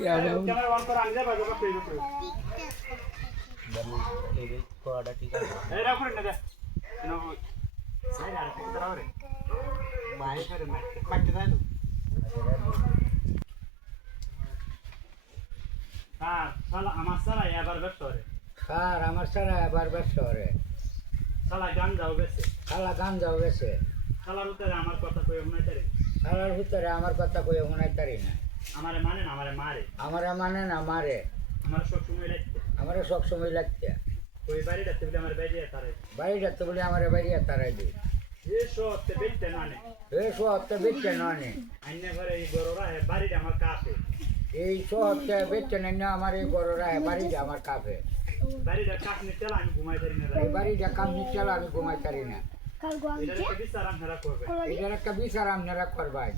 camera on করে আনলে বাজে বা পেয়ে যাবে এই কোয়াটা ঠিক আছে এই রাখো না দে নো সাইড আর থেকে দাও রে বাইরে করে মারতে দাও হ্যাঁ শালা আমার সারা এবার ব্যস্ত রে স্যার আমার সারা এবার ব্যস্ত রে শালা গান যাও গেছে শালা গান যাও গেছে শালার উত্তরে আমার কথা কই মনে তারে শালার ভিতরে আমার কথা কয়ে মনে পারি না আমারে মানে না আমারে মারে আমার মানে না মারে আমার সব সময় লাগছে আমার সব সময় লাগছে ওই বাড়িটা তুই আমার বাইরে তারে বাড়িটা তো বলে আমার বাড়ি তারাই দিই যে সত্যি বেচতে না নে এ সহজটা বেচছে নয় আইনে ঘরে এই গরুরা বাড়িটা আমার কাছে এই সহজটা বেচছে না আমার এই বড়রা বাড়িটা আমার কাফে বাড়িটা কাপনি তেল আমি ঘুমাই পারি না এই বাড়িটা কাম নিচ্ছিল আমি ঘুমাই পারি না এটা একটা বিচার আপনারা করবেন এটার একটা বিচার আপনারা করবেন